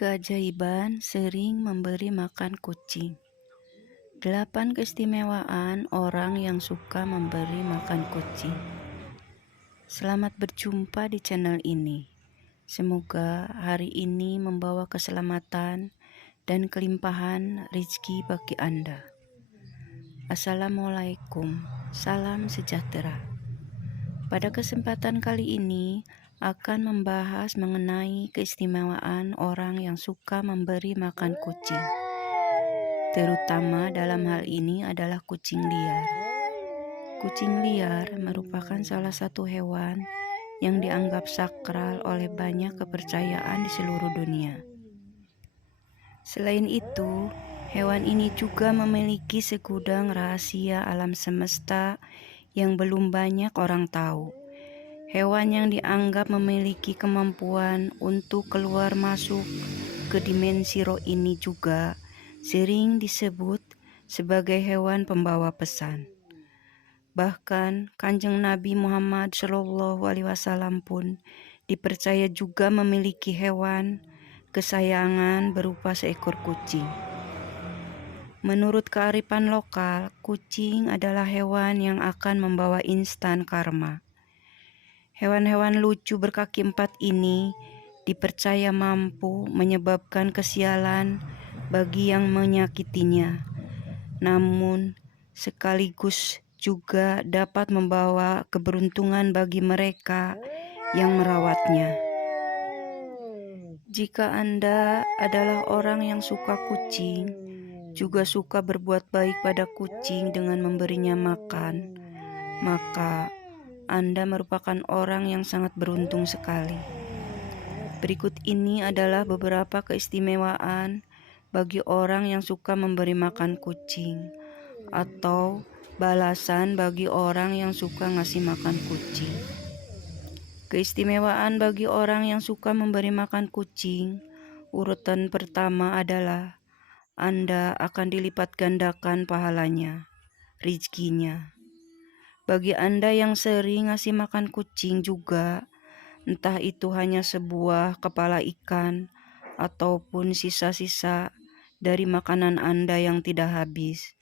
Keajaiban sering memberi makan kucing. 8 keistimewaan orang yang suka memberi makan kucing. Selamat berjumpa di channel ini. Semoga hari ini membawa keselamatan dan kelimpahan rezeki bagi Anda. Assalamualaikum, salam sejahtera. Pada kesempatan kali ini akan membahas mengenai keistimewaan orang yang suka memberi makan kucing. Terutama dalam hal ini adalah kucing liar. Kucing liar merupakan salah satu hewan yang dianggap sakral oleh banyak kepercayaan di seluruh dunia. Selain itu, hewan ini juga memiliki segudang rahasia alam semesta yang belum banyak orang tahu. Hewan yang dianggap memiliki kemampuan untuk keluar masuk ke dimensi roh ini juga sering disebut sebagai hewan pembawa pesan. Bahkan Kanjeng Nabi Muhammad SAW pun dipercaya juga memiliki hewan kesayangan berupa seekor kucing. Menurut kearifan lokal, kucing adalah hewan yang akan membawa instan karma. Hewan-hewan lucu berkaki 4 ini dipercaya mampu menyebabkan kesialan bagi yang menyakitinya, namun sekaligus juga dapat membawa keberuntungan bagi mereka yang merawatnya. Jika Anda adalah orang yang suka kucing, juga suka berbuat baik pada kucing dengan memberinya makan, maka Anda merupakan orang yang sangat beruntung sekali. Berikut ini adalah beberapa keistimewaan bagi orang yang suka memberi makan kucing, atau balasan bagi orang yang suka ngasih makan kucing. Keistimewaan bagi orang yang suka memberi makan kucing, urutan pertama adalah Anda akan dilipat gandakan pahalanya, rezekinya. Bagi Anda yang sering ngasih makan kucing juga, entah itu hanya sebuah kepala ikan ataupun sisa-sisa dari makanan Anda yang tidak habis,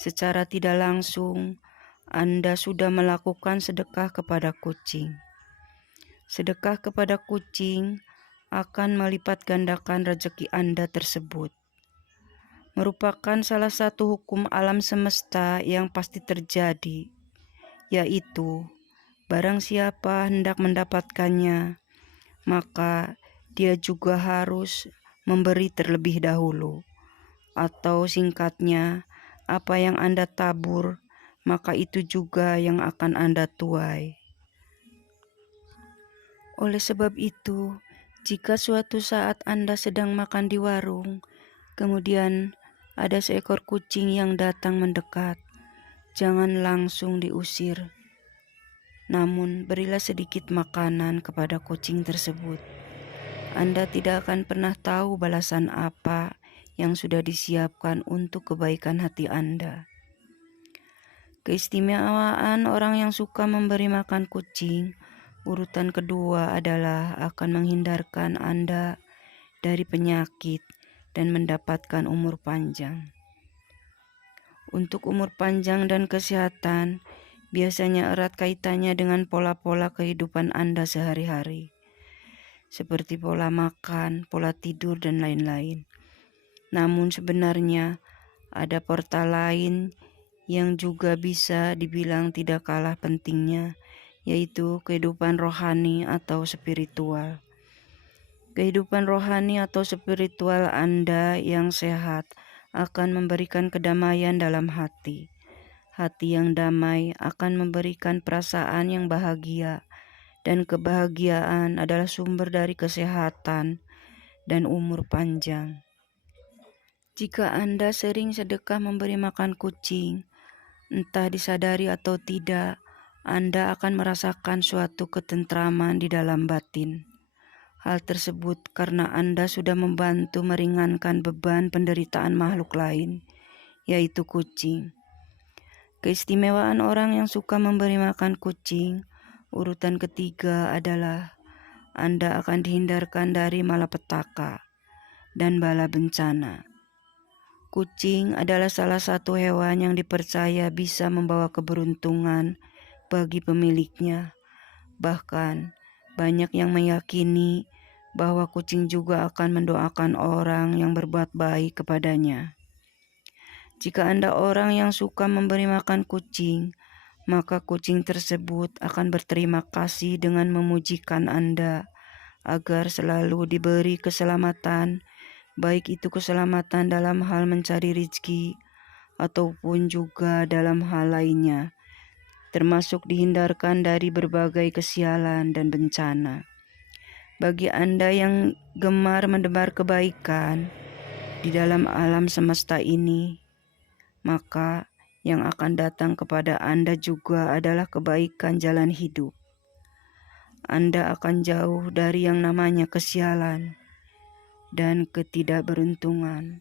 secara tidak langsung Anda sudah melakukan sedekah kepada kucing. Sedekah kepada kucing akan melipat gandakan rezeki Anda tersebut. Merupakan salah satu hukum alam semesta yang pasti terjadi, yaitu barang siapa hendak mendapatkannya, maka dia juga harus memberi terlebih dahulu. Atau singkatnya, apa yang Anda tabur, maka itu juga yang akan Anda tuai. Oleh sebab itu, jika suatu saat Anda sedang makan di warung, kemudian ada seekor kucing yang datang mendekat, jangan langsung diusir. Namun, berilah sedikit makanan kepada kucing tersebut. Anda tidak akan pernah tahu balasan apa yang sudah disiapkan untuk kebaikan hati Anda. Keistimewaan orang yang suka memberi makan kucing, urutan kedua adalah akan menghindarkan Anda dari penyakit dan mendapatkan umur panjang. Untuk umur panjang dan kesehatan, biasanya erat kaitannya dengan pola-pola kehidupan Anda sehari-hari, seperti pola makan, pola tidur, dan lain-lain. Namun sebenarnya ada portal lain yang juga bisa dibilang tidak kalah pentingnya, yaitu kehidupan rohani atau spiritual. Kehidupan rohani atau spiritual Anda yang sehat akan memberikan kedamaian dalam hati. Hati yang damai akan memberikan perasaan yang bahagia, dan kebahagiaan adalah sumber dari kesehatan dan umur panjang. Jika Anda sering sedekah memberi makan kucing, entah disadari atau tidak, Anda akan merasakan suatu ketentraman di dalam batin. Hal tersebut karena Anda sudah membantu meringankan beban penderitaan makhluk lain, yaitu kucing. Keistimewaan orang yang suka memberi makan kucing, urutan ketiga adalah Anda akan dihindarkan dari malapetaka. dan bala bencana. Kucing adalah salah satu hewan yang dipercaya bisa membawa keberuntungan bagi pemiliknya. Bahkan, banyak yang meyakini bahwa kucing juga akan mendoakan orang yang berbuat baik kepadanya. Jika Anda orang yang suka memberi makan kucing, maka kucing tersebut akan berterima kasih dengan memujikan Anda agar selalu diberi keselamatan, baik itu keselamatan dalam hal mencari rezeki ataupun juga dalam hal lainnya, termasuk dihindarkan dari berbagai kesialan dan bencana. Bagi Anda yang gemar mendebar kebaikan di dalam alam semesta ini, maka yang akan datang kepada Anda juga adalah kebaikan jalan hidup. Anda akan jauh dari yang namanya kesialan dan ketidakberuntungan.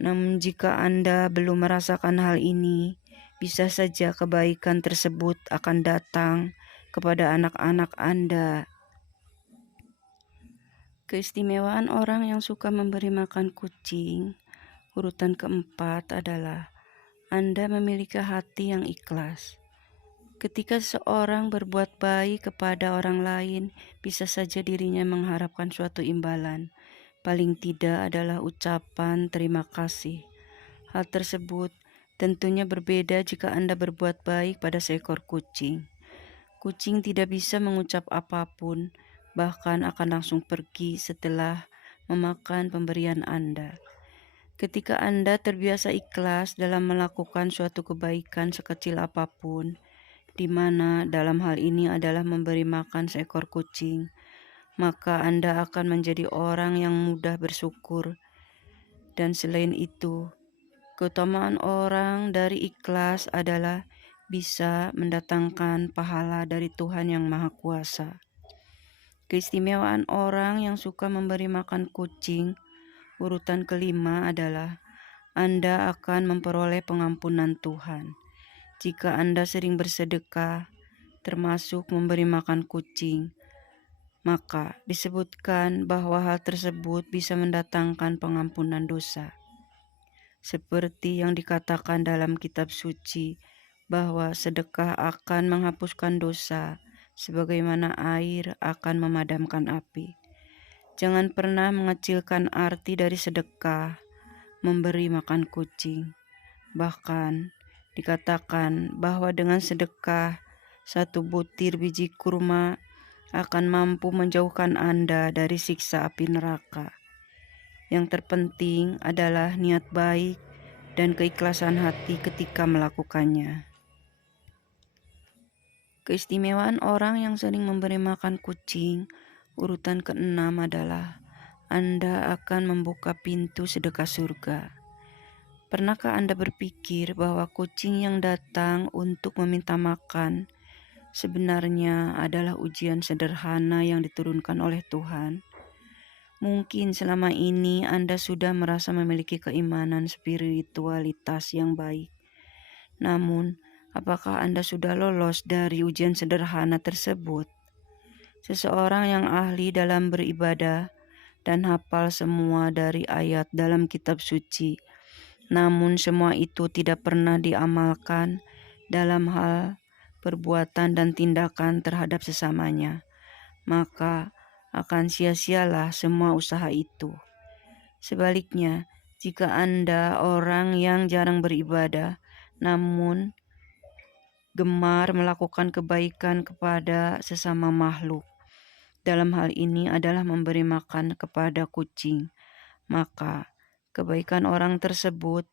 Namun jika Anda belum merasakan hal ini, bisa saja kebaikan tersebut akan datang kepada anak-anak Anda. Keistimewaan orang yang suka memberi makan kucing, urutan keempat adalah Anda memiliki hati yang ikhlas. Ketika seorang berbuat baik kepada orang lain, bisa saja dirinya mengharapkan suatu imbalan. Paling tidak adalah ucapan terima kasih. Hal tersebut tentunya berbeda jika Anda berbuat baik pada seekor kucing. Kucing tidak bisa mengucap apapun, bahkan akan langsung pergi setelah memakan pemberian Anda. Ketika Anda terbiasa ikhlas dalam melakukan suatu kebaikan sekecil apapun, di mana dalam hal ini adalah memberi makan seekor kucing, maka Anda akan menjadi orang yang mudah bersyukur. Dan selain itu, keutamaan orang dari ikhlas adalah bisa mendatangkan pahala dari Tuhan yang Maha Kuasa. Keistimewaan orang yang suka memberi makan kucing, urutan kelima adalah Anda akan memperoleh pengampunan Tuhan. Jika Anda sering bersedekah, termasuk memberi makan kucing, maka disebutkan bahwa hal tersebut bisa mendatangkan pengampunan dosa. Seperti yang dikatakan dalam kitab suci, bahwa sedekah akan menghapuskan dosa, sebagaimana air akan memadamkan api. Jangan pernah mengecilkan arti dari sedekah, memberi makan kucing. Bahkan dikatakan bahwa dengan sedekah, satu butir biji kurma akan mampu menjauhkan Anda dari siksa api neraka. Yang terpenting adalah niat baik dan keikhlasan hati ketika melakukannya. Keistimewaan orang yang sering memberi makan kucing, urutan keenam adalah Anda akan membuka pintu sedekah surga. Pernahkah Anda berpikir bahwa kucing yang datang untuk meminta makan sebenarnya adalah ujian sederhana yang diturunkan oleh Tuhan? Mungkin selama ini Anda sudah merasa memiliki keimanan spiritualitas yang baik. Namun, apakah Anda sudah lolos dari ujian sederhana tersebut? Seseorang yang ahli dalam beribadah dan hafal semua dari ayat dalam kitab suci, namun semua itu tidak pernah diamalkan dalam hal perbuatan dan tindakan terhadap sesamanya, maka akan sia-sialah semua usaha itu. Sebaliknya, jika Anda orang yang jarang beribadah, namun gemar melakukan kebaikan kepada sesama makhluk, dalam hal ini adalah memberi makan kepada kucing, maka kebaikan orang tersebut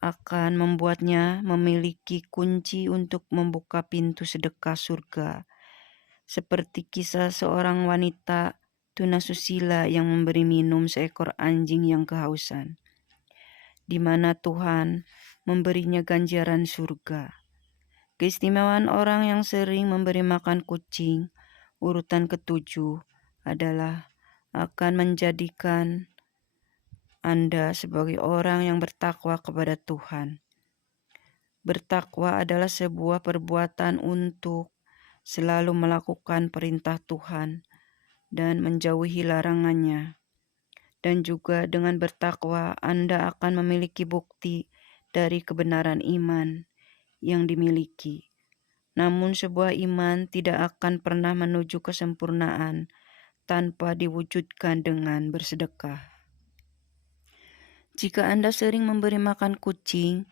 akan membuatnya memiliki kunci untuk membuka pintu sedekah surga. Seperti kisah seorang wanita tunasusila yang memberi minum seekor anjing yang kehausan, di mana Tuhan memberinya ganjaran surga. Keistimewaan orang yang sering memberi makan kucing, urutan ketujuh, adalah akan menjadikan Anda sebagai orang yang bertakwa kepada Tuhan. Bertakwa adalah sebuah perbuatan untuk selalu melakukan perintah Tuhan dan menjauhi larangannya. dan juga dengan bertakwa Anda akan memiliki bukti dari kebenaran iman yang dimiliki. Namun sebuah iman tidak akan pernah menuju kesempurnaan tanpa diwujudkan dengan bersedekah. Jika Anda sering memberi makan kucing,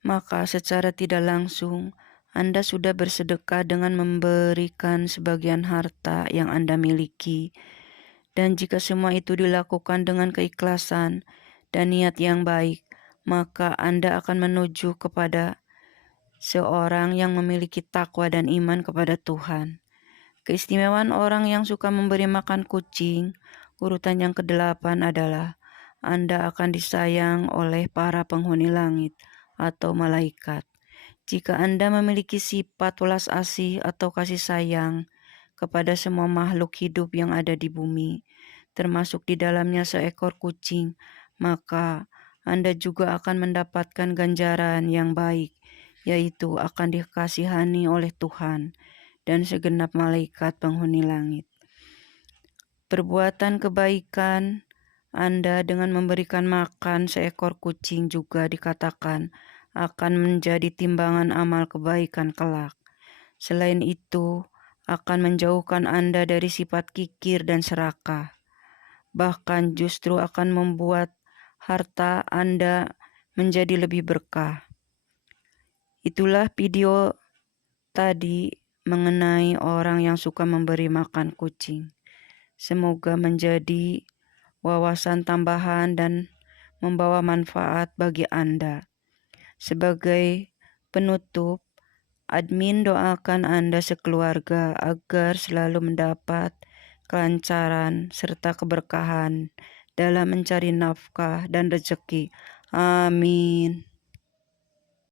maka secara tidak langsung Anda sudah bersedekah dengan memberikan sebagian harta yang Anda miliki. Dan jika semua itu dilakukan dengan keikhlasan dan niat yang baik, maka Anda akan menuju kepada seorang yang memiliki takwa dan iman kepada Tuhan. Keistimewaan orang yang suka memberi makan kucing, urutan yang ke-8 adalah Anda akan disayang oleh para penghuni langit atau malaikat. Jika Anda memiliki sifat welas asih atau kasih sayang kepada semua makhluk hidup yang ada di bumi, termasuk di dalamnya seekor kucing, maka Anda juga akan mendapatkan ganjaran yang baik, yaitu akan dikasihani oleh Tuhan dan segenap malaikat penghuni langit. Perbuatan kebaikan Anda dengan memberikan makan seekor kucing juga dikatakan akan menjadi timbangan amal kebaikan kelak. Selain itu, akan menjauhkan Anda dari sifat kikir dan serakah. Bahkan justru akan membuat harta Anda menjadi lebih berkah. Itulah video tadi mengenai orang yang suka memberi makan kucing. Semoga menjadi wawasan tambahan dan membawa manfaat bagi Anda. Sebagai penutup, admin doakan Anda sekeluarga agar selalu mendapat kelancaran serta keberkahan dalam mencari nafkah dan rezeki. Amin.